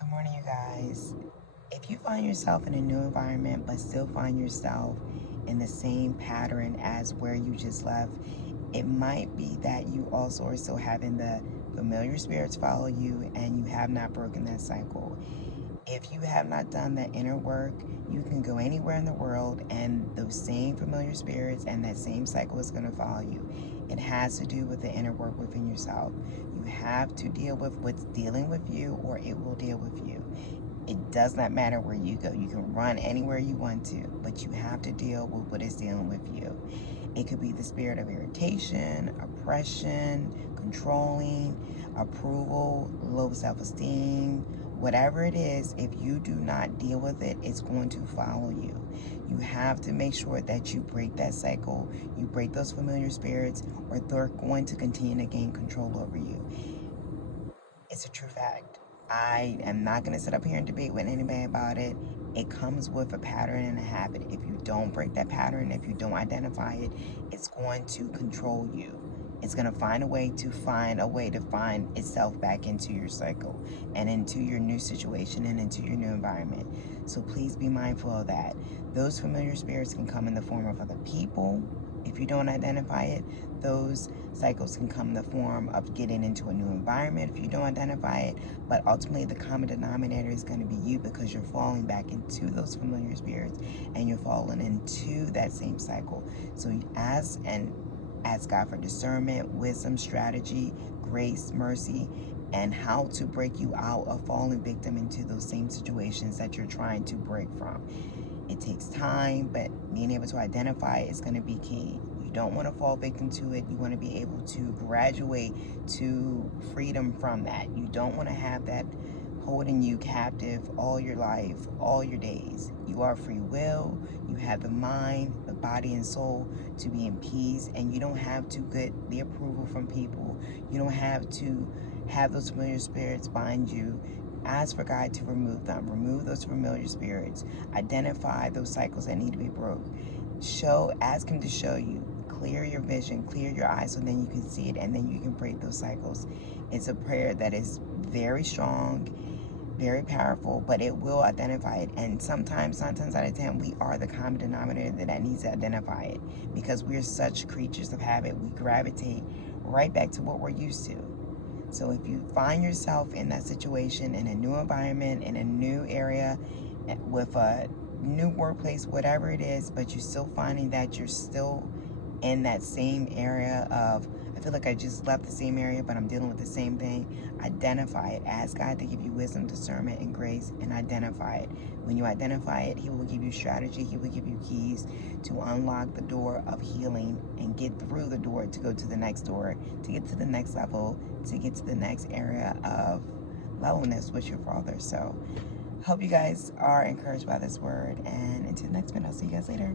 Good morning, you guys. If you find yourself in a new environment but still find yourself in the same pattern as where you just left, it might be that you also are still having the familiar spirits follow you and you have not broken that cycle. If you have not done that inner work, you can go anywhere in the world and those same familiar spirits and that same cycle is going to follow you. It has to do with the inner work within yourself. You have to deal with what's dealing with you, or it will deal with you. It does not matter where you go. You can run anywhere you want to, but you have to deal with what is dealing with you. It could be the spirit of irritation, oppression, controlling, approval, low self-esteem, whatever it is. If you do not deal with it, it's going to follow you. You have to make sure that you break that cycle, you break those familiar spirits, or they're going to continue to gain control over you. It's a true fact. I am not going to sit up here and debate with anybody about it. It comes with a pattern and a habit. If you don't break that pattern, if you don't identify it, it's going to control you. It's going to find a way to find itself back into your cycle and into your new situation and into your new environment. So please be mindful of that. Those familiar spirits can come in the form of other people. If you don't identify it, those cycles can come in the form of getting into a new environment if you don't identify it. But ultimately, the common denominator is going to be you, because you're falling back into those familiar spirits and you're falling into that same cycle. So ask God for discernment, wisdom, strategy, grace, mercy, and how to break you out of falling victim into those same situations that you're trying to break from. It takes time, but being able to identify it is going to be key. You don't want to fall victim to it. You want to be able to graduate to freedom from that. You don't want to have that holding you captive all your life, all your days. You are free will. You have the mind, the body, and soul to be in peace, and you don't have to get the approval from people. You don't have to have those familiar spirits bind you. Ask for God to remove them. Remove those familiar spirits. Identify those cycles that need to be broke. Ask Him to show you. Clear your vision, clear your eyes, so then you can see it, and then you can break those cycles. It's a prayer that is very strong, very powerful, but it will identify it. And sometimes, 9 times out of 10, we are the common denominator that needs to identify it, because we're such creatures of habit. We gravitate right back to what we're used to. So if you find yourself in that situation, in a new environment, in a new area, with a new workplace, whatever it is, but you're still finding that you're still in that same area of, I feel like I just left the same area, but I'm dealing with the same thing, identify it. Ask God to give you wisdom, discernment, and grace, and identify it. When you identify it, He will give you strategy. He will give you keys to unlock the door of healing and get through the door to go to the next door, to get to the next level, to get to the next area of levelness with your Father. So hope you guys are encouraged by this word, and until next time, I'll see you guys later.